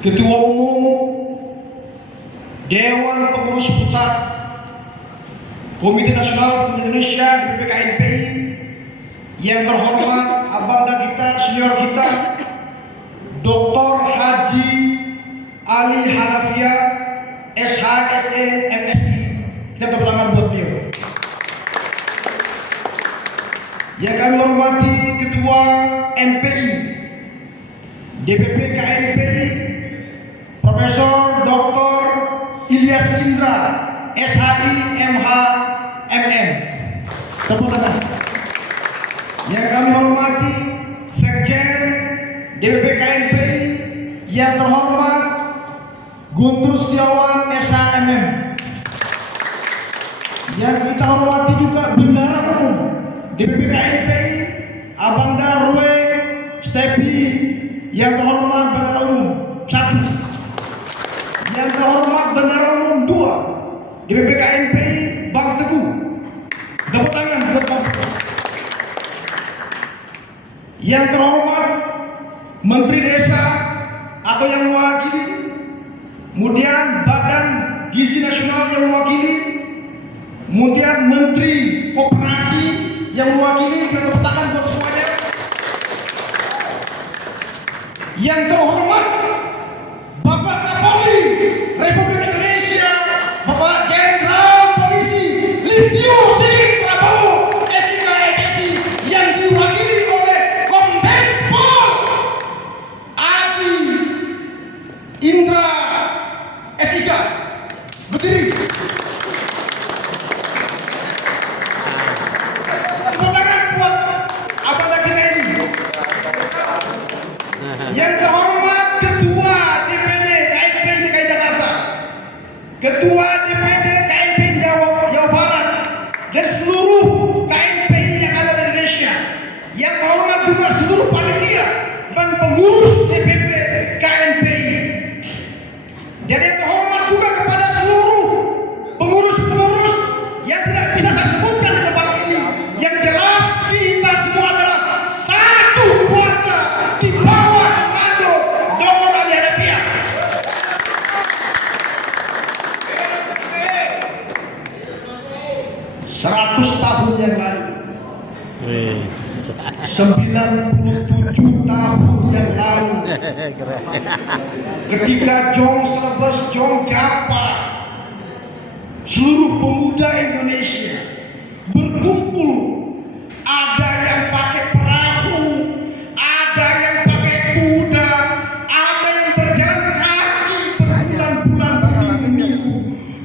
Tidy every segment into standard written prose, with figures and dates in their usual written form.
Ketua Umum Dewan Pengurus Pusat Komite Nasional Indonesia DPP KNPI yang terhormat abang kita, senior kita, Dr. Haji Ali Hanafia SHSE MSI. Kita tepuk tangan buat beliau. Yang kami hormati Ketua MPI DPP KNPI Profesor Dr. Ilyas Indra SHI MH MM. Tepuk tangan. Yang kami hormati Sekjen DPP KNPI yang terhormat Guntur Setiawan SHMM. Yang kita hormati juga Bendara Umum DPP KNPI Abang Darwe Stepi yang terhormat Bendara Umum 1. Yang terhormat Bendara Umum 2 DPP KNPI Bang Teguh. Tepuk tangan buat Bang. Yang terhormat Menteri Desa atau yang mewakili, kemudian Badan Gizi Nasional yang mewakili, kemudian Menteri Koperasi yang mewakili. Kita tepuk tangan buat semuanya. Yang terhormat Bapak Kapolri Republik Indonesia Bapak Jenderal Polisi Listio Sigit Prabowo SIK MSI yang diwakili oleh Kombes Pol Adi Indra SIK. Berdiri. Tepuk tangan buat abang kita ini. Yang terhormat Ketua DPD KNPI DKI Jakarta, Ketua DPD KNPI Jawa Barat, dan seluruh KNPI yang ada di Indonesia. Yang terhormat juga seluruh panitia dan pengurus DPP KNPI. Dan yang terhormat juga kepada seluruh pengurus-pengurus yang tidak bisa saya sebutkan di tempat ini. Yang jelas kita semua adalah satu keluarga di bawah komando Dr. Ali Hanafia. Seratus tahun yang lalu, 97 tahun yang lalu, ketika Jong Slebes Jong Japa, seluruh pemuda Indonesia berkumpul. Ada yang pakai perahu, ada yang pakai kuda, ada yang berjalan kaki berbulan-bulan berminggu-minggu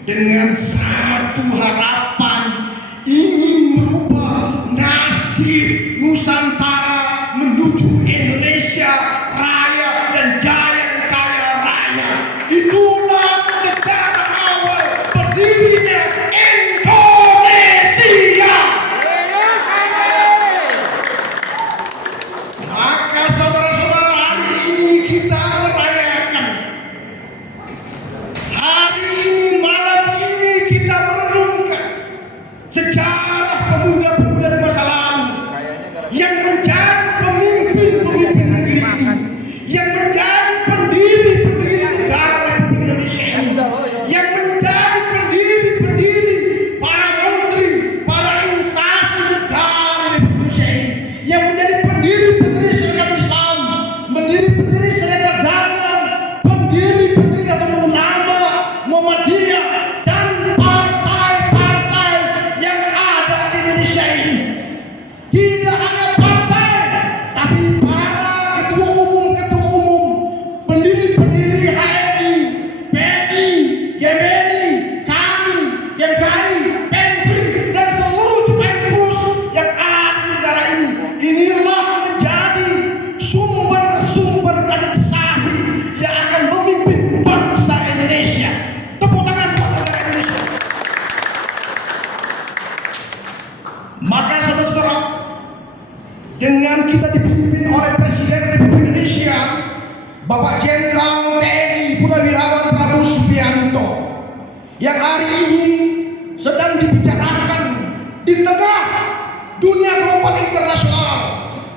dengan satu harapan, ingin merubah nasib Nusantara menuju Indonesia raya dan jaya dan kaya raya. Itulah sejarah awal berdirinya Indonesia. Maka saudara-saudara, hari ini kita merayakan. Hari ini, malam ini kita merenungkan sejarah pemuda-pemuda di masa lalu yang menjadi pemimpin-pemimpin negeri ini, yang menjadi pendiri-pendiri negara Republik Indonesia ini, yang menjadi pendiri-pendiri para menteri, para instansi negara Republik Indonesia ini, yang menjadi pendiri-pendiri Serikat Islam, pendiri-pendiri Serikat Dagang, pendiri-pendiri Nahdlatul Ulama, Muhammadiyah, dan partai-partai yang ada di Indonesia ini. Tidak hanya partai, tapi para ketua umum, pendiri-pendiri HMI, PMI, GMNI, kami, GMKI, PEMPRI, dan seluruh Jepang yang ada di negara ini. Inilah menjadi sumber-sumber kaderisasi yang akan memimpin bangsa Indonesia. Tepuk tangan buat negara Indonesia. Maka saudara-saudara, dengan kita dipimpin oleh Presiden Republik Indonesia Bapak Jenderal TNI Purnawirawan Prabowo Subianto, yang hari ini sedang dibicarakan di tengah dunia global internasional,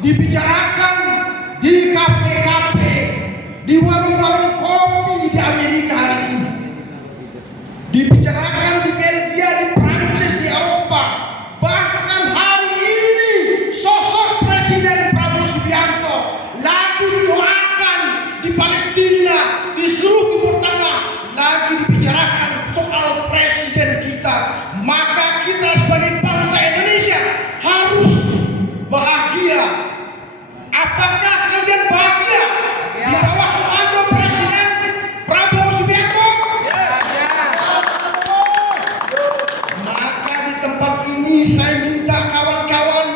dibicarakan di kafe-kafe, di warung-warung kopi, di Amerika hari ini, dibicarakan di Belgia, di Prancis, di Eropa. Bahkan hari ini sosok Presiden Prabowo Subianto lagi didoakan di Palestina, di seluruh Timur Tengah, lagi dibicarakan soal presiden kita. Maka kita sebagai bangsa Indonesia harus bahagia. Apakah kalian bahagia di bawah komando Presiden Prabowo Subianto? Maka di tempat ini saya minta kawan-kawan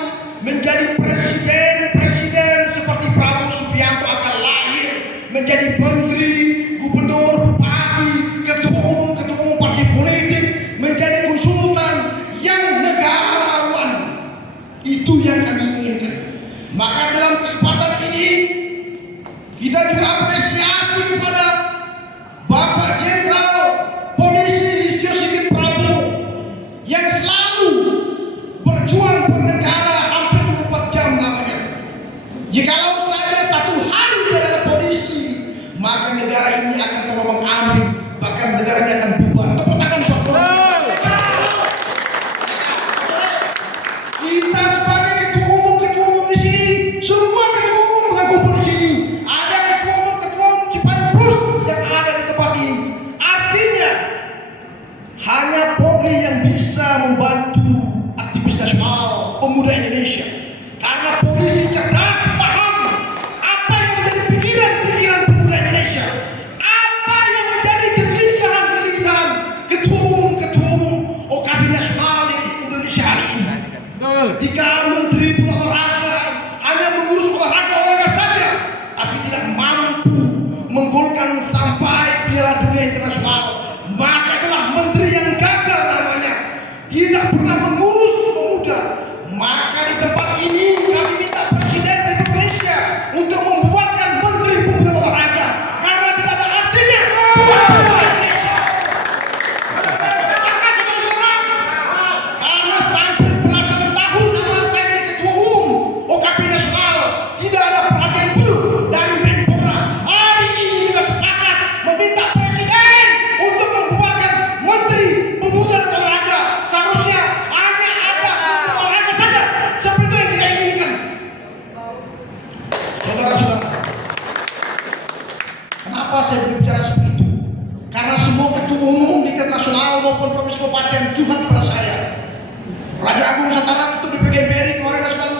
menjadi presiden seperti Prabowo Subianto akan lahir menjadi menteri, gubernur, bupati, ketua umum partai politik, menjadi konsultan yang negarawan. Itu yang kami inginkan. Maka dalam kesempatan ini kita juga apresiasi kepada Bapak Jenderal Polisi Listio Sigit Prabowo yang selalu berjuang bernegara hampir 24 jam lamanya. Jikalau saja satu hari dia adalah polisi, maka negara ini akan terombang-ambing, bahkan negara ini akan bubar. Tepuk tangan buat kita sebagai ketua umum di sini, semua ketua umum berkumpul di sini. Ada ketua umum Cipayung Plus yang ada di tempat ini. Artinya hanya Polri yang bisa membantu aktivis nasional pemuda Indonesia. Karena polisi cerdas, paham apa yang menjadi pikiran pemuda Indonesia, apa yang menjadi kegelisahan ketua umum OKB nasional di Indonesia hari ini. Ketika menteri olahraga hanya mengurus olahraga saja, tapi tidak mampu menggolkan sampai Piala Dunia Internasional, maka adalah menteri yang gagal namanya. Tidak pernah mengurus pemuda. Maka di tempat ini kami minta Presiden Republik Indonesia untuk membuatkan menteri pemuda olahraga, karena tidak ada artinya buat pemuda Indonesia. Karena sampai belasan tahun amal saya jadi ketua umum OKB nasional, tidak ada perhatian penuh dari Menpora. Hari ini kita sepakat meminta Presiden untuk membuatkan menteri pemuda dan olahraga. Seharusnya hanya ada menteri olahraga saja, seperti yang kita inginkan. Saudara-saudara, kenapa saya berbicara seperti itu? Karena semua ketua umum di tingkat nasional maupun provinsi kabupaten curhat kepada saya. Raja Agung Nusantara, Ketua DPG MPRI kemarin nasional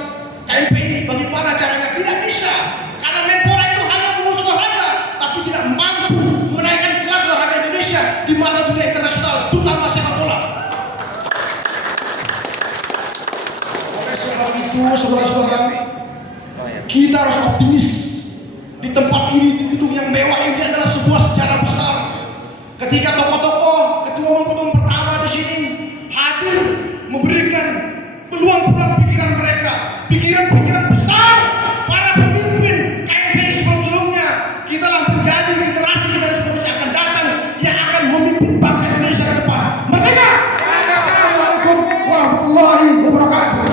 KMPI, bagaimana caranya? Tidak bisa, karena Menpora itu hanya mengurus olahraga, tapi tidak mampu menaikkan kelas olahraga Indonesia di mata dunia internasional, terutama sepak bola. Oleh sebab itu, saudara-saudara, kita harus optimis. Di tempat ini, di gedung yang mewah ini adalah sebuah sejarah besar. Ketika tokoh-tokoh, ketua umum pertama di sini hadir memberikan peluang-peluang pikiran mereka, pikiran-pikiran besar para pemimpin KMPI sebelum-sebelumnya. Kita lah menjadi generasi akan datang yang akan memimpin bangsa Indonesia ke depan. Merdeka! Assalamualaikum warahmatullahi wabarakatuh.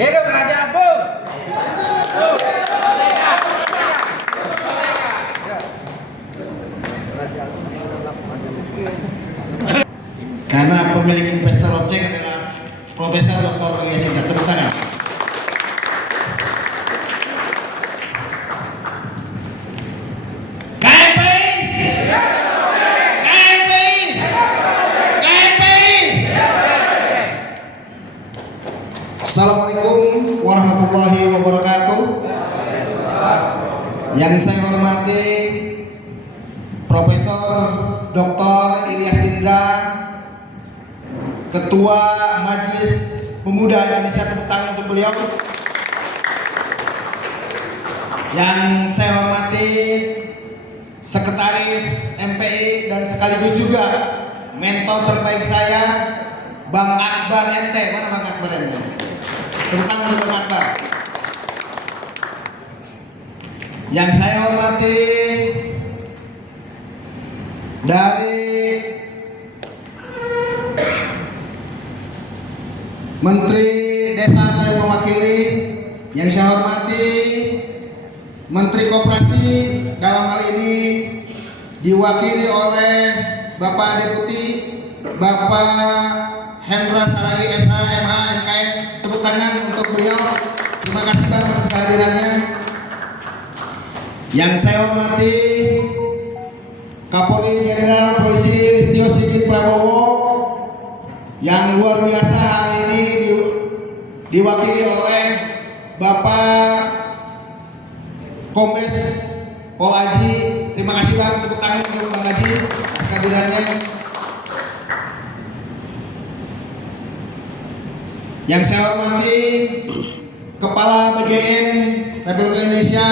Hidup Raja Agung. Karena pemilik investor objek adalah Profesor Dr. Ilyas Indra. Tepuk tangan. Assalamualaikum warahmatullahi wabarakatuh. Yang saya hormati Profesor Dr. Ilyas Indra, Ketua Majelis Pemuda Indonesia, tepuk tangan untuk beliau. Yang saya hormati Sekretaris MPI dan sekaligus juga mentor terbaik saya, Bang Akbar Ente. Mana Bang Akbar Ente? Tepuk tangan untuk Bang Akbar. Yang saya hormati dari Menteri Desa yang mewakili, yang saya hormati Menteri Koperasi, dalam hal ini diwakili oleh Bapak Deputi Bapak Hendra Sarai SH MH MKN. Tepuk tangan untuk beliau. Terima kasih Pak atas kehadirannya. Yang saya hormati Kapolri Jenderal Polisi Listio Sigit Prabowo yang luar biasa hari ini diwakili oleh Bapak Kombes Pol Haji. Terima kasih Bang, tepuk tangan untuk Bang Haji atas kehadirannya. Yang saya hormati Kepala BGN Republik Indonesia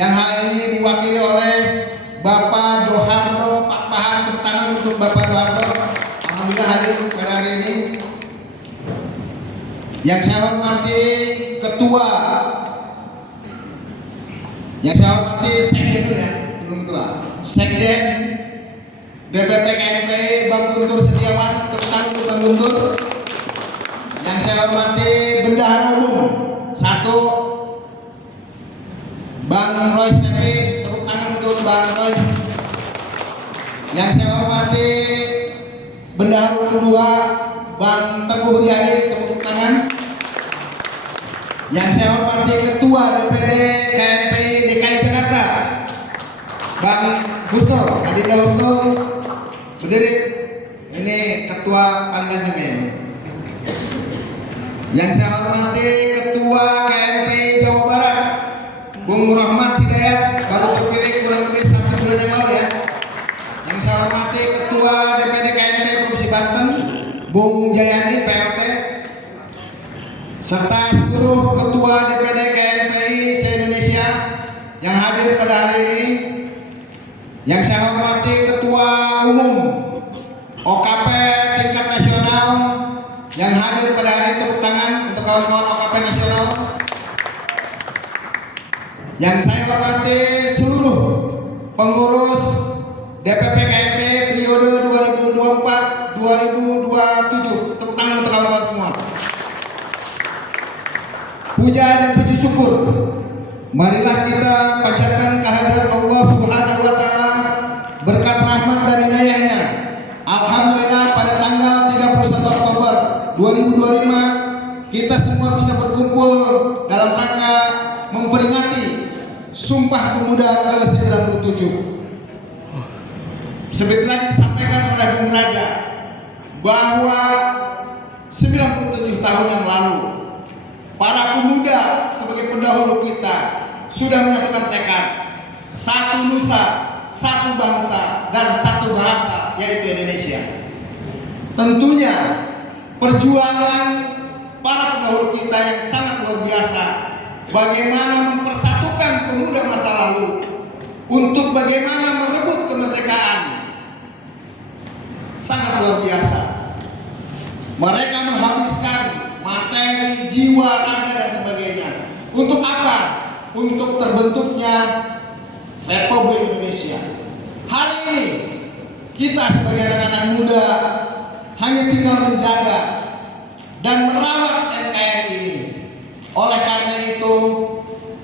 yang hal ini diwakili oleh Bapak Dohardo Pak Pahan. Tepuk tangan untuk Bapak Dohardo, alhamdulillah hadir pada hari ini. Yang saya hormati Ketua, yang saya hormati Sekjen dulu ya, sebelum Ketua, Sekjen DPP KNPI Bang Guntur Setiawan. Tepuk tangan untuk Bang Guntur. Yang saya hormati Bendahara Umum 1 Bang Roy Stepi. Tepuk tangan untuk Bang Roy. Yang saya hormati Bendahara Umum 2 Bang Teguh Riyadi. Tepuk tangan. Yang saya hormati Ketua DPD KNPI DKI Jakarta Bang Husnul Adinda Husnul, berdiri. Ini ketua paling ganteng ya. Yang saya hormati Ketua KNPI Jawa Barat Bung Rahmat Hidayat, baru terpilih kurang lebih 1 bulan yang lalu ya. Yang saya hormati Ketua DPD KNPI Provinsi Banten Bung Jayani PLT, serta seluruh Ketua DPD KNPI se-Indonesia yang hadir pada hari ini. Yang saya hormati Ketua Umum OKP tingkat nasional yang hadir pada hari ini. Tepuk tangan untuk kawan-kawan OKP nasional. Yang saya hormati seluruh pengurus DPP KNPI periode 2024-2027. Tepuk tangan untuk kawan-kawan semua. Puja dan puji syukur marilah kita panjatkan kehadirat Allah Subhanahu wa taala, berkat rahmat dan inayahnya. Alhamdulillah pada tanggal 31 Oktober 2025 kita semua bisa berkumpul dalam rangka memperingati Sumpah Pemuda ke-97. Seperti tadi disampaikan oleh Bung Raja bahwa 97 tahun yang lalu para pemuda sebagai pendahulu kita sudah menyatukan tekad satu nusa, satu bangsa, dan satu bahasa, yaitu Indonesia. Tentunya perjuangan para pendahulu kita yang sangat luar biasa, bagaimana mempersatukan pemuda masa lalu untuk bagaimana merebut kemerdekaan, sangat luar biasa. Mereka menghabiskan materi, jiwa, raga, dan sebagainya. Untuk apa? Untuk terbentuknya Republik Indonesia. Hari ini kita sebagai anak-anak muda hanya tinggal menjaga dan merawat NKRI ini. Oleh karena itu,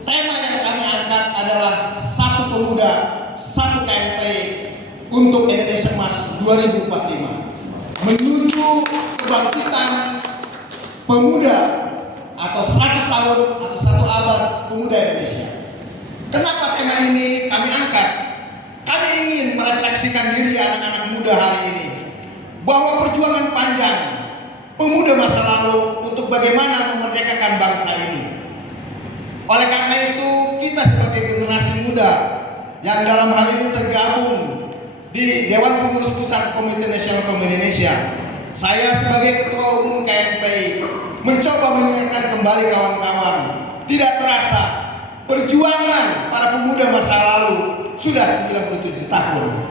tema yang kami angkat adalah satu pemuda, satu KNPI untuk Indonesia Emas 2045. Menuju kebangkitan pemuda atau 100 tahun atau 1 abad pemuda Indonesia. Kenapa tema ini kami angkat? Kami ingin merefleksikan diri anak-anak muda hari ini bahwa perjuangan panjang pemuda masa lalu untuk bagaimana memerdekakan bangsa ini. Oleh karena itu, kita sebagai generasi muda yang dalam hal ini tergabung di Dewan Pengurus Pusat Komite Nasional Kaum Indonesia, saya sebagai Ketua Umum KNPI mencoba mengingatkan kembali kawan-kawan, tidak terasa perjuangan para pemuda masa lalu sudah 97 tahun.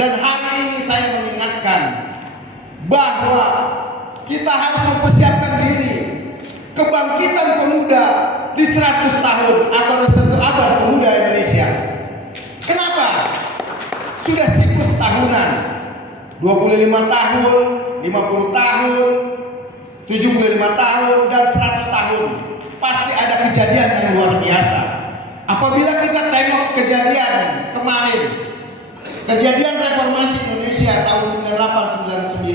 Dan hari ini saya mengingatkan bahwa kita harus mempersiapkan diri kebangkitan pemuda di 100 tahun atau di 1 abad pemuda Indonesia. Kenapa? Sudah siklus tahunan, 25 tahun, 50 tahun, 75 tahun, dan 100 tahun. Pasti ada kejadian yang luar biasa. Apabila kita tengok kejadian kemarin, kejadian reformasi Indonesia tahun 98-99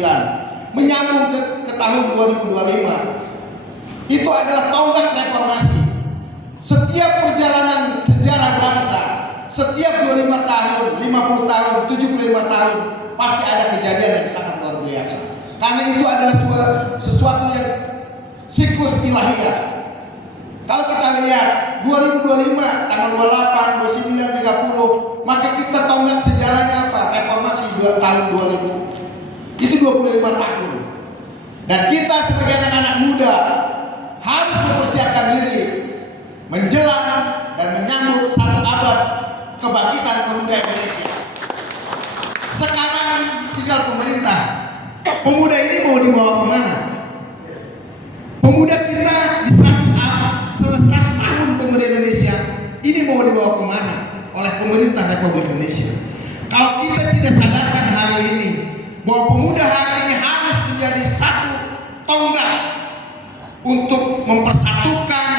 menyambung ke tahun 2025, itu adalah tonggak reformasi. Setiap perjalanan sejarah bangsa, setiap 25 tahun, 50 tahun, 75 tahun, pasti ada kejadian yang sangat luar biasa. Karena itu adalah sesuatu yang siklus ilahiyah. Kalau kita lihat 2025, tanggal 28, 29, 30, maka kita tonggak sejarahnya apa? Reformasi tahun 2000. Itu 25 tahun. Dan kita sebagai anak-anak muda harus mempersiapkan diri menjelang dan menyambut 1 abad kebangkitan pemuda Indonesia. Sekarang tinggal pemerintah. Pemuda ini mau dibawa kemana? Pemuda kita di 100 tahun pemuda Indonesia ini mau dibawa kemana oleh pemerintah Republik Indonesia? Kalau kita tidak sadarkan hari ini bahwa pemuda hari ini harus menjadi satu tonggak untuk mempersatukan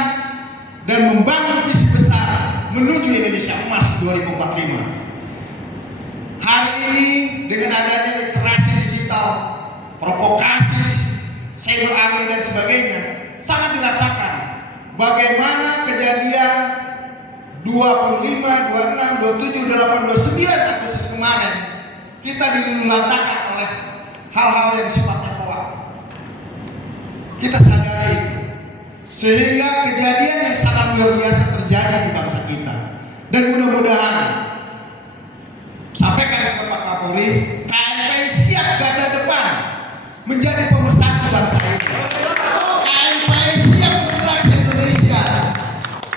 dan membangun visi besar menuju Indonesia Emas 2045. Hari ini dengan adanya literasi digital, provokasi, cyber army dan sebagainya, sangat dirasakan bagaimana kejadian 25, 26, 27, 28, 29 Agustus kemarin kita dilululantakkan oleh hal-hal yang sifatnya hoak. Kita sadari sehingga kejadian yang sangat luar biasa terjadi di bangsa kita. Dan mudah-mudahan sampaikan ke Pak Kapolri, KNP siap garda depan menjadi pemersatu bangsa ini. KNP siap bergerak se Indonesia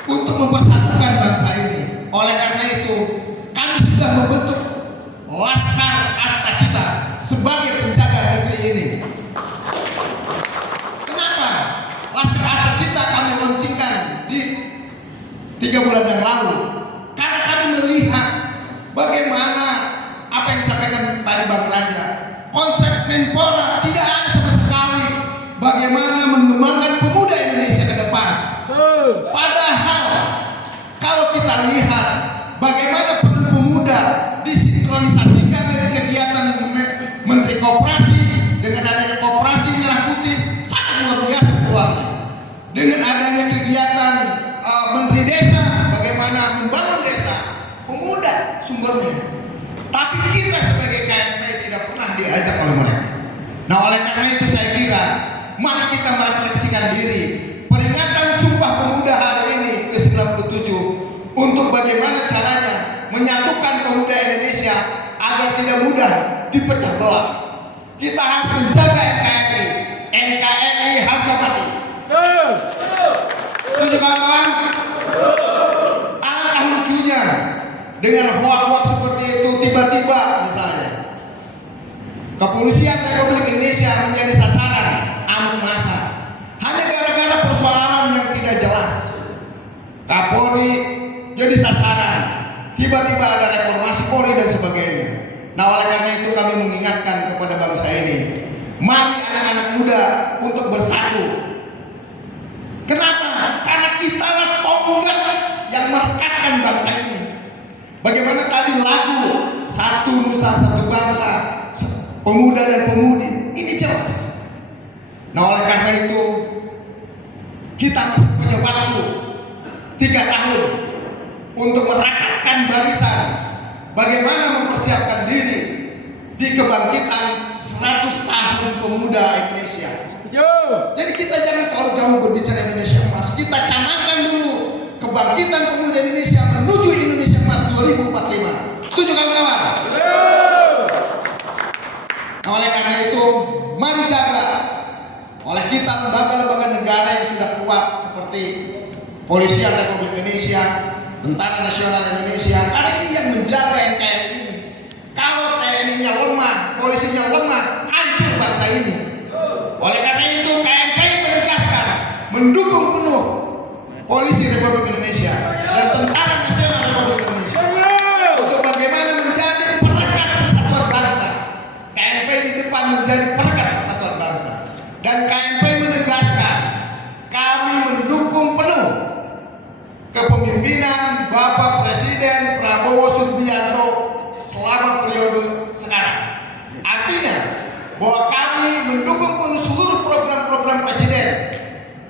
untuk mempersatukan bangsa ini. Oleh karena itu, kami sudah membentuk Laskar Astacita sebagai penjaga negeri ini. Kenapa? Laskar Astacita kami launchingkan di 3 bulan yang lalu. Karena kami melihat bagaimana apa yang disampaikan tadi Bang Raja. Konsep Menpora tidak ada sama sekali bagaimana mengembangkan pemuda Indonesia ke depan. Padahal kalau kita lihat bagaimana peran pemuda disinkronisasikan dengan kegiatan Menteri Koperasi, dengan adanya Koperasi Merah Putih sangat luar biasa peluangnya. Dengan adanya kegiatan Menteri Desa, bagaimana membangun desa, pemuda sumbernya. Tapi kita sebagai KNP tidak pernah diajak oleh mereka. Nah, oleh karena itu saya kira mari kita merefleksikan diri. Peringatan Sumpah Pemuda hari ini ke-97 untuk bagaimana caranya menyatukan pemuda Indonesia agar tidak mudah dipecah belah. Kita harus menjaga NKRI. NKRI harga mati. Setuju kawan-kawan? Alangkah lucunya dengan hoak-hoak seperti itu tiba-tiba misalnya Kepolisian Republik Indonesia menjadi sasaran amuk massa hanya gara-gara persoalan yang tidak jelas. Kapolri jadi sasaran, tiba-tiba ada reformasi Polri dan sebagainya. Nah, oleh karena itu kami mengingatkan kepada bangsa ini, mari anak-anak muda untuk bersatu. Kenapa? Karena kita lah tonggak yang merekatkan bangsa ini. Bagaimana tadi lagu Satu Nusa Satu Bangsa, pemuda dan pemudi, ini jelas. Nah, oleh karena itu kita masih punya waktu 3 tahun untuk merakatkan barisan, bagaimana mempersiapkan diri di kebangkitan 100 tahun pemuda Indonesia. Jadi kita jangan terlalu jauh berbicara Indonesia Emas. Kita canangkan dulu kebangkitan pemuda Indonesia menuju Indonesia Emas 2045. Setuju kawan-kawan? Nah, oleh karena itu mari jaga oleh kita lembaga-lembaga negara yang sudah kuat seperti Polisian Republik Indonesia, Tentara Nasional Indonesia, karena ini yang menjaga NKRI ini. Kalau TNI-nya lemah, polisinya lemah, hancur bangsa ini. Oleh karena itu KNP menegaskan mendukung penuh Polisi Republik Indonesia dan Tentara Nasional Republik Indonesia untuk bagaimana menjadi perekat persatuan bangsa. KNP di depan menjadi perekat persatuan bangsa dan KNP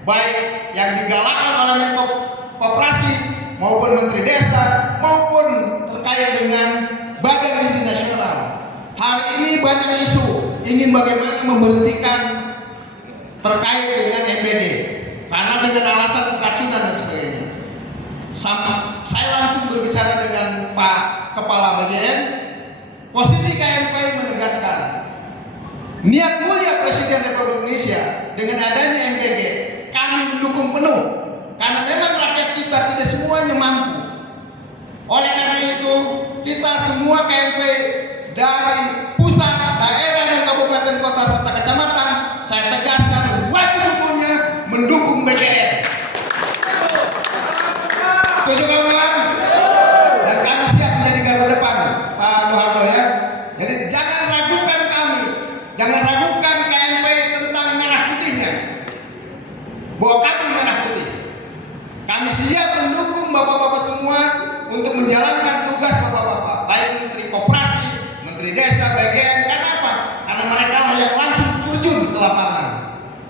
baik yang digalakkan oleh Menko Koperasi maupun Menteri Desa maupun terkait dengan Badan Gizi Nasional. Hari ini banyak isu ingin bagaimana memberhentikan terkait dengan MBG karena dengan alasan keracunan dan sebagainya. Saya langsung berbicara dengan Pak Kepala BGN. Posisi KNPI menegaskan niat mulia Presiden Republik Indonesia dengan adanya MBG kami mendukung penuh karena memang rakyat kita tidak semuanya mampu. Oleh karena itu kita semua KNPI dari pusat, daerah dan kabupaten kota serta kecamatan saya tegaskan wajib hukumnya mendukung BGN. Setuju kawan-kawan? Dan kami siap menjadi garda depan Pak Soeharto ya. Jadi jangan ragukan kami, jangan ragukan KNPI tentang merah putihnya. Bahwa kami merah putih. Kami siap mendukung bapak-bapak semua untuk menjalankan tugas bapak-bapak, baik Menteri Koperasi, Menteri Desa, BGN. Karena apa? Karena mereka lah yang langsung terjun ke lapangan.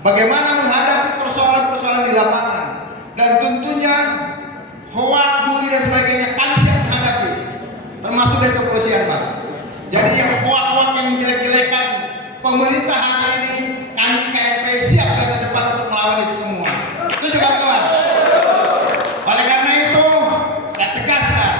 Bagaimana menghadapi persoalan-persoalan di lapangan. Dan tentunya hoak, bully dan sebagainya kami siap menghadapi. Termasuk dari kepolisian Pak. Jadi yang hoak-hoak yang menjelek-jelekan pemerintah hari ini, kami KNPI siap ke depan untuk melawan itu semua. Setuju kawan-kawan? Oleh karena itu, saya tegaskan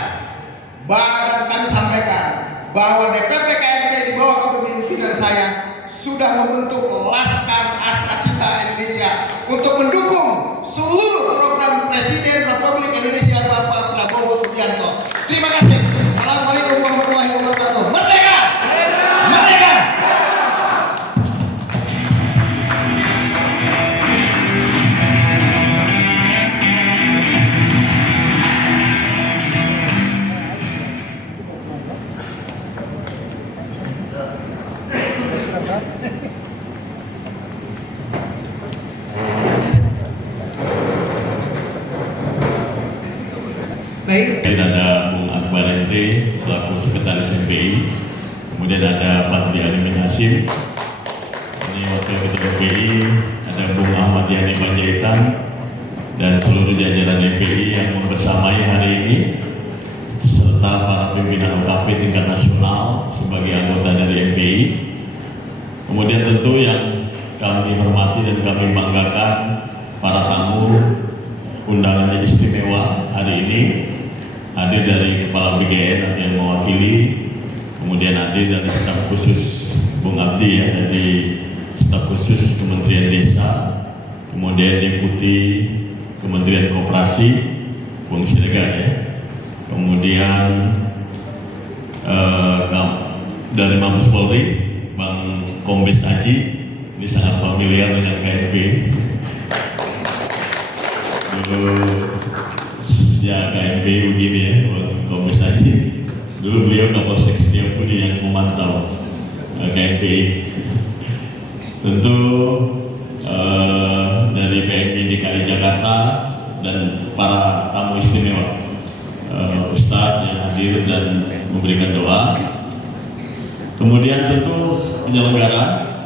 dan kami sampaikan bahwa DPP KNPI di bawah kepemimpinan saya sudah membentuk Laskar Astra Cita Indonesia untuk mendukung seluruh program Presiden Republik Indonesia Bapak Prabowo Subianto. Terima kasih. Assalamualaikum warahmatullahi wabarakatuh. Merdeka! Merdeka! Baik. Ada Bung Akbar Ente selaku Sekretaris MPI, kemudian ada Pak Tri Alimin Hasim, ini Wakil Ketua MPI, ada Bung Ahmad Yani Panjaitan dan seluruh jajaran MPI yang membersamai hari ini, serta para pimpinan UKP tingkat nasional sebagai anggota dari MPI. Kemudian tentu yang kami hormati dan kami banggakan para tamu undangan yang istimewa hari ini. Hadir dari Kepala BGN nanti yang mewakili, kemudian hadir dari staf khusus Bung Abdi ya, dari staf khusus Kementerian Desa, kemudian Deputi Kementerian Koperasi Bung Siregar ya, kemudian dari Mabes Polri Bang Kombes Haji, ini sangat familiar dengan KNP. Dulu ya KNP begini ya, Kombes Haji. Dulu beliau Kapolsek Setiabudi yang memantau KNPI. Tentu dari PMI DKI Jakarta dan para tamu istimewa, Ustadz yang hadir dan memberikan doa. Kemudian tentu penyelenggara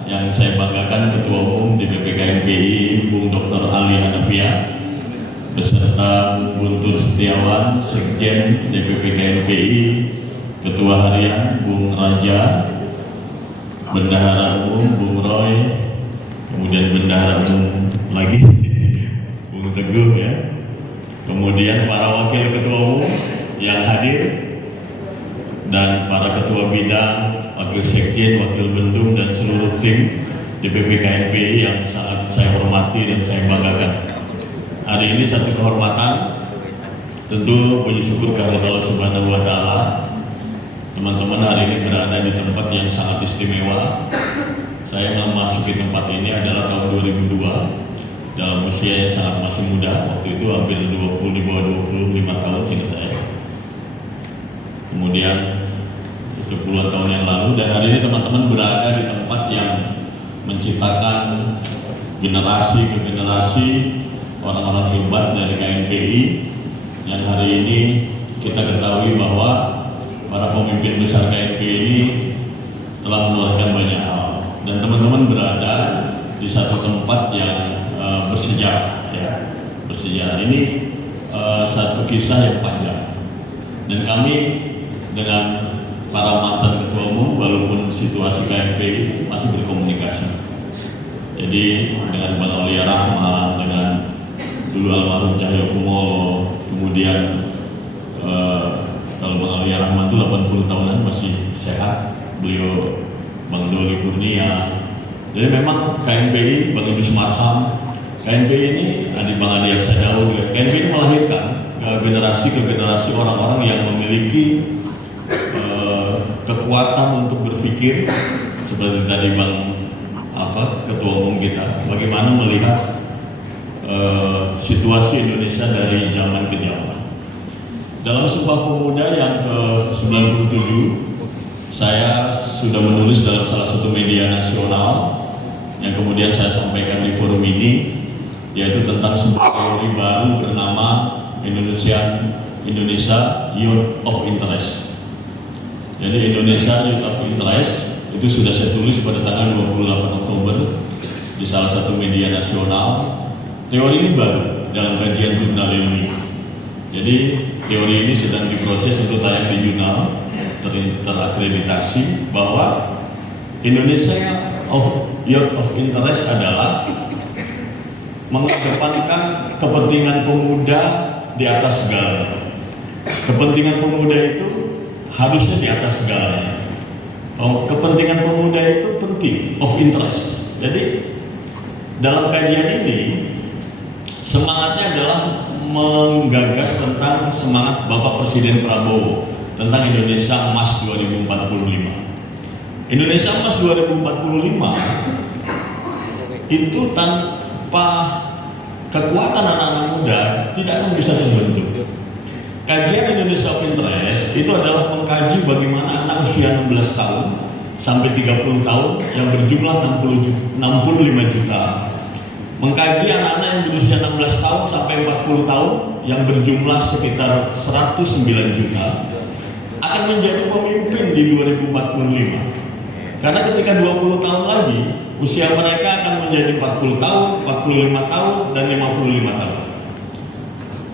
yang saya banggakan Ketua Umum DPP KNPI Bung Dr. Ali Hanafiah beserta Bung Guntur Setiawan, Sekjen DPP KNPI, Ketua Harian Bung Raja, Bendahara Umum Bung Roy, kemudian Bendahara Umum lagi Bung Teguh ya, kemudian para Wakil Ketua Umum yang hadir dan para Ketua Bidang, Wakil Sekjen, Wakil Bendung dan seluruh tim DPP KNPI yang sangat saya hormati dan saya banggakan. Hari ini satu kehormatan, tentu puji syukur kehadirat Allah Subhanahu wa Ta'ala. Teman-teman hari ini berada di tempat yang sangat istimewa. Saya memasuki tempat ini adalah tahun 2002 dalam usia yang sangat masih muda. Waktu itu hampir 20, di bawah 25 tahun sini saya. Kemudian itu puluhan tahun yang lalu, dan hari ini teman-teman berada di tempat yang menciptakan generasi ke generasi orang-orang hebat dari KNPI, yang hari ini kita ketahui bahwa para pemimpin besar KNPI ini telah menorehkan banyak hal, dan teman-teman berada di satu tempat yang bersejarah. ya bersejarah. Ini satu kisah yang panjang, dan kami dengan para mantan ketua umum walaupun situasi KMP itu masih berkomunikasi. Jadi dengan Bang Aulia Rahman, dengan dulu almarhum Cahyokumolo, kemudian kalau Bang Aulia Rahman itu 80 tahunan masih sehat, beliau Bang Doli Kurnia. Jadi memang KMPI, Bang Idrus Marham, KMPI ini adik Bang Adi Aksadao juga. KMPI ini melahirkan generasi ke generasi orang-orang yang memiliki kekuatan untuk berpikir seperti tadi Bang ketua umum kita, bagaimana melihat situasi Indonesia dari zaman ke zaman. Dalam Sumpah Pemuda yang ke-97, saya sudah menulis dalam salah satu media nasional yang kemudian saya sampaikan di forum ini, yaitu tentang sebuah teori baru bernama Indonesia Youth of Interest. Jadi Indonesia Youth of Interest itu sudah saya tulis pada tanggal 28 Oktober di salah satu media nasional. Teori ini baru dalam kajian jurnal ilmiah. Jadi teori ini sedang diproses untuk tayang di jurnal terakreditasi, bahwa Indonesia Youth of Interest adalah mengedepankan kepentingan pemuda di atas segalanya. Kepentingan pemuda itu harusnya di atas segalanya. Kepentingan pemuda itu penting, of interest. Jadi dalam kajian ini semangatnya adalah menggagas tentang semangat Bapak Presiden Prabowo tentang Indonesia Emas 2045. Indonesia Emas 2045 itu tanpa kekuatan anak-anak muda tidak akan bisa terbentuk. Kajian Indonesia of Interest itu adalah mengkaji bagaimana anak usia 16 tahun sampai 30 tahun yang berjumlah 65 juta. Mengkaji anak-anak yang berusia 16 tahun sampai 40 tahun yang berjumlah sekitar 109 juta akan menjadi pemimpin di 2045. Karena ketika 20 tahun lagi usia mereka akan menjadi 40 tahun, 45 tahun, dan 55 tahun.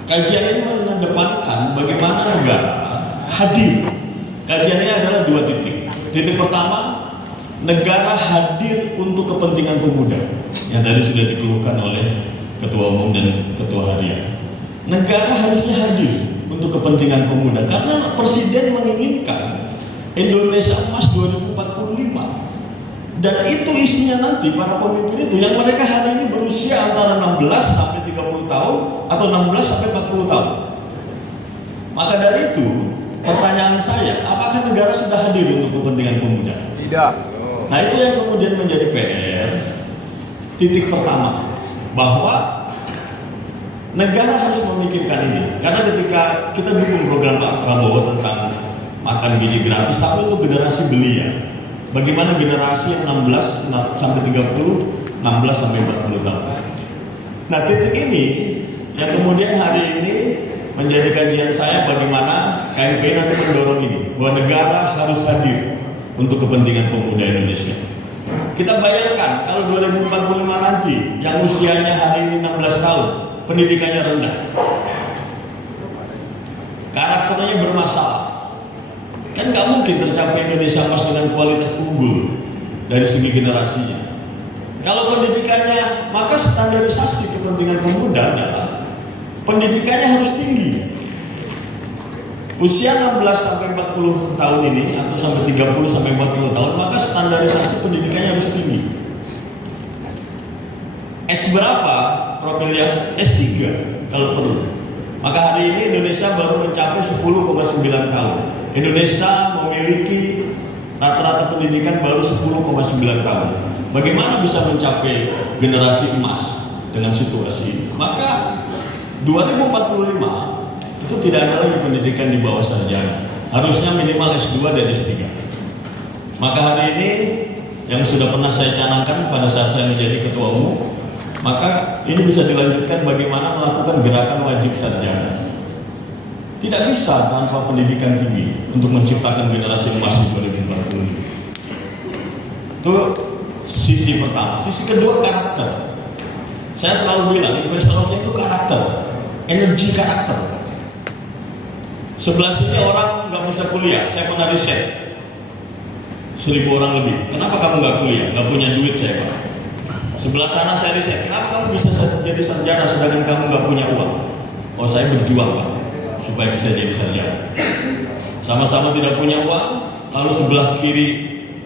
Kajian ini mengedepankan bagaimana negara hadir. Kajian ini adalah 2 titik. Titik pertama, negara hadir untuk kepentingan pemuda yang tadi sudah dikeluhkan oleh Ketua Umum dan Ketua Harian. Negara harusnya hadir untuk kepentingan pemuda karena Presiden menginginkan Indonesia Emas 2045. Dan itu isinya nanti para pemimpin itu yang mereka hari ini berusia antara 16 sampai 30 tahun atau 16 sampai 40 tahun. Maka dari itu, pertanyaan saya, apakah negara sudah hadir untuk kepentingan pemuda? Tidak. Nah, itu yang kemudian menjadi PR. Titik pertama, bahwa negara harus memikirkan ini. Karena ketika kita dukung program Pak Prabowo tentang makan gizi gratis, tapi untuk generasi belia. Bagaimana generasi yang 16 sampai 30, 16 sampai 40 tahun. Nah, titik ini yang kemudian hari ini menjadi kajian saya, bagaimana KMP nanti mendorong ini, bahwa negara harus hadir untuk kepentingan pemuda Indonesia. Kita bayangkan kalau 2045 nanti yang usianya hari ini 16 tahun, pendidikannya rendah, karakternya bermasalah, kan nggak mungkin tercapai Indonesia Emas dengan kualitas unggul dari segi generasinya. Kalau pendidikannya, maka standarisasi kepentingan pemuda adalah pendidikannya harus tinggi. Usia 16 sampai 40 tahun ini atau sampai 30 sampai 40 tahun, maka standarisasi pendidikannya harus tinggi. S berapa? Profil S3 kalau perlu. Maka hari ini Indonesia baru mencapai 10,9 tahun. Indonesia memiliki rata-rata pendidikan baru 10,9 tahun. Bagaimana bisa mencapai generasi emas dengan situasi ini? Maka 2045 itu tidak ada lagi pendidikan di bawah sarjana. Harusnya minimal S2 dan S3. Maka hari ini yang sudah pernah saya canangkan pada saat saya menjadi ketua umum, maka ini bisa dilanjutkan bagaimana melakukan gerakan wajib sarjana. Tidak bisa tanpa pendidikan tinggi untuk menciptakan generasi emas di 2045. Itu sisi pertama. Sisi kedua, karakter. Saya selalu bilang investornya itu karakter, energi karakter. Sebelah sini orang nggak bisa kuliah, saya pernah riset 1000 orang lebih. Kenapa kamu nggak kuliah? Nggak punya duit, saya Pak. Sebelah sana saya riset, kenapa kamu bisa jadi sarjana sedangkan kamu nggak punya uang? Oh, saya berjuang Pak, supaya bisa jadi sarjana. Sama-sama tidak punya uang, lalu sebelah kiri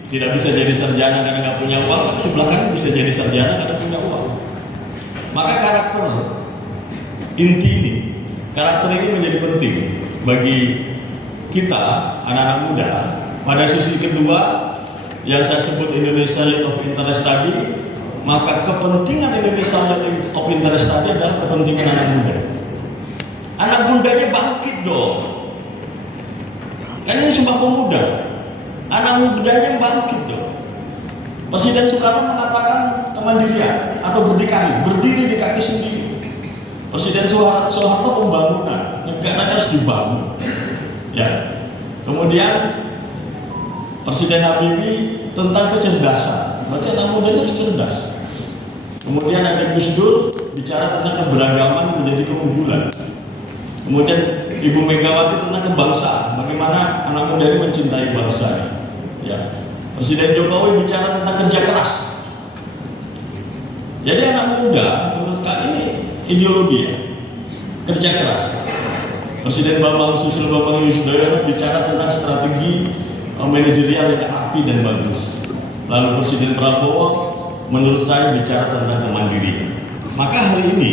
tidak bisa jadi sarjana karena nggak punya uang, sebelah kanan bisa jadi sarjana karena punya uang. Maka karakter inti ini, karakter ini menjadi penting bagi kita anak-anak muda. Pada sisi kedua yang saya sebut Indonesia Youth of Interest tadi, maka kepentingan Indonesia Youth of Interest tadi adalah kepentingan anak muda. Anak mudanya bangkit dong. Kan ini Sumpah Pemuda. Anak mudanya bangkit dong. Presiden Soekarno mengatakan kemandirian atau berdiri di kaki sendiri. Presiden Soeharto pembangunan, negara harus dibangun. Ya. Kemudian Presiden Habibie tentang kecerdasan. Berarti anak muda itu harus cerdas. Kemudian ada Gus Dur bicara tentang keberagaman menjadi keunggulan. Kemudian Ibu Megawati tentang kebangsaan, bagaimana anak muda ini mencintai bangsanya. Ya. Presiden Jokowi bicara tentang kerja keras. Jadi anak muda menurut kami ini ideologi ya, kerja keras. Presiden Bambang Yudhoyono bicara tentang strategi manajerial yang rapi dan bagus. Lalu Presiden Prabowo menurut saya bicara tentang kemandirian. Maka hari ini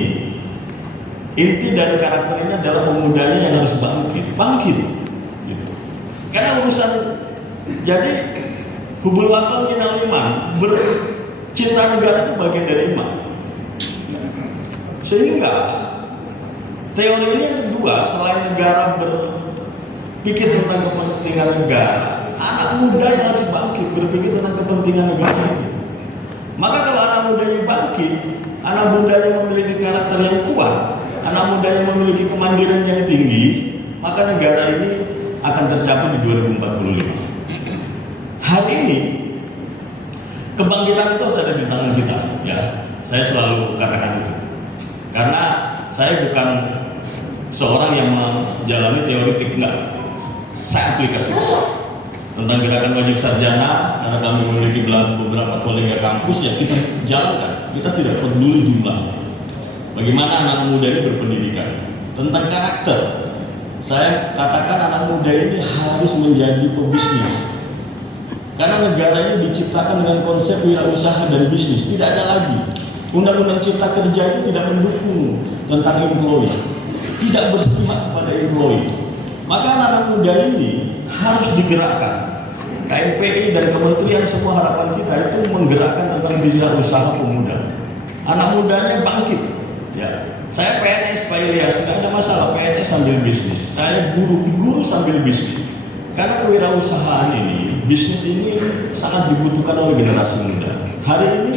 inti dari karakter ini adalah pemudanya yang harus bangkit gitu. Karena urusan jadi hubul watan minal iman, bercinta negara itu bagian dari iman. Sehingga teori ini yang kedua, selain negara berpikir tentang kepentingan negara, anak muda yang harus bangkit berpikir tentang kepentingan negara. Maka kalau anak mudanya bangkit, anak mudanya memiliki karakter yang kuat, anak mudanya memiliki kemandirian yang tinggi, maka negara ini akan tercapai di 2045. Hari ini kebangkitan itu ada di tangan kita, ya. Saya selalu katakan itu, karena saya bukan seorang yang menjalani teoritik, enggak. Saya aplikasi tentang gerakan wajib sarjana, karena kami memiliki beberapa kolega kampus, ya kita jalankan. Kita tidak peduli jumlah. Bagaimana anak muda ini berpendidikan. Tentang karakter, saya katakan anak muda ini harus menjadi pebisnis. Karena negara ini diciptakan dengan konsep wirausaha dan bisnis. Tidak ada lagi. Undang-undang Cipta Kerja itu tidak mendukung tentang employee, tidak berpihak kepada employee. Maka anak muda ini harus digerakkan. KMPI dan kementerian semua harapan kita itu menggerakkan tentang wirausaha pemuda. Anak mudanya bangkit. Ya, saya PNS Pak Ilyas, tidak ada masalah. PNS sambil bisnis. Saya guru sambil bisnis. Karena kewirausahaan ini, bisnis ini sangat dibutuhkan oleh generasi muda. Hari ini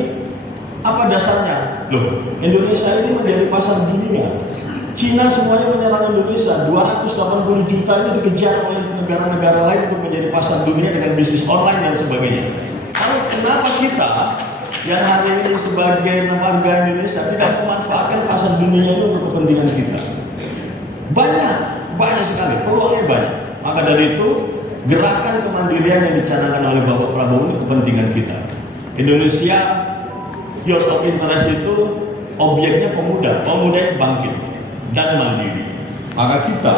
apa dasarnya? Loh, Indonesia ini menjadi pasar dunia. Cina semuanya menyerang Indonesia. 280 juta ini dikejar oleh negara-negara lain untuk menjadi pasar dunia dengan bisnis online dan sebagainya. Lalu kenapa kita yang hari ini sebagai warga Indonesia tidak memanfaatkan pasar dunia itu untuk kepentingan kita? Banyak sekali, peluangnya banyak. Maka dari itu, gerakan kemandirian yang dicanangkan oleh Bapak Prabowo ini kepentingan kita. Indonesia Youth of Interest itu objeknya pemuda yang bangkit dan mandiri. Maka kita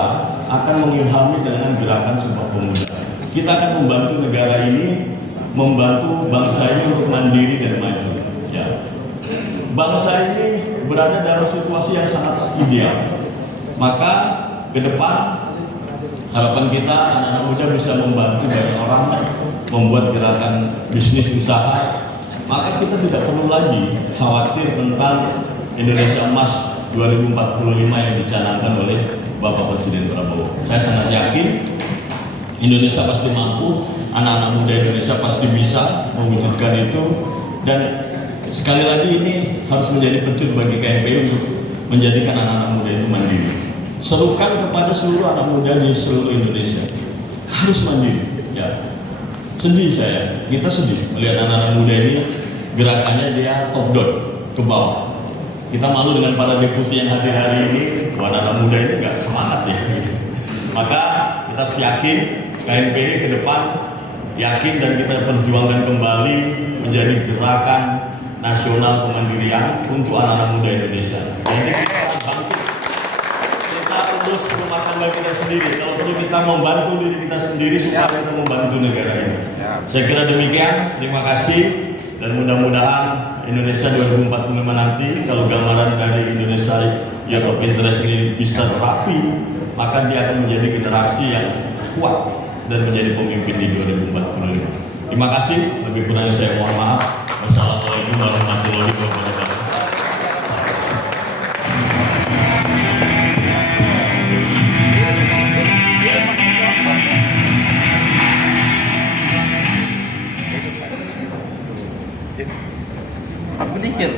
akan mengilhami dengan gerakan Sumpah Pemuda. Kita akan membantu negara ini, membantu bangsa ini untuk mandiri dan maju. Ya. Bangsa ini berada dalam situasi yang sangat ideal. Maka ke depan harapan kita anak-anak muda bisa membantu banyak orang membuat gerakan bisnis usaha. Maka kita tidak perlu lagi khawatir tentang Indonesia Emas 2045 yang dicanangkan oleh Bapak Presiden Prabowo. Saya sangat yakin Indonesia pasti mampu, anak-anak muda Indonesia pasti bisa mewujudkan itu. Dan sekali lagi ini harus menjadi pecut bagi KMPI untuk menjadikan anak-anak muda itu mandiri. Serukan kepada seluruh anak muda di seluruh Indonesia harus mandiri. Ya, sedih saya, kita sedih melihat anak-anak muda ini gerakannya dia top down ke bawah. kita malu dengan para deputi yang hadir hari ini. Wah, anak muda ini nggak semangat ya. Maka kita harus yakin KNPI ke depan yakin dan kita perjuangkan kembali menjadi gerakan nasional kemandirian untuk anak-anak muda Indonesia. Jadi kita bangkit, kita urus rumah tangga kita sendiri. Kalau perlu kita membantu diri kita sendiri supaya kita membantu negara ini. Saya kira demikian. Terima kasih dan mudah-mudahan Indonesia 2045 nanti kalau gambaran dari Indonesia Youth of Interest ini bisa rapi, maka dia akan menjadi generasi yang kuat dan menjadi pemimpin di 2045. Terima kasih. Lebih kurangnya saya mohon maaf. Wassalamualaikum warahmatullahi wabarakatuh. Hampir.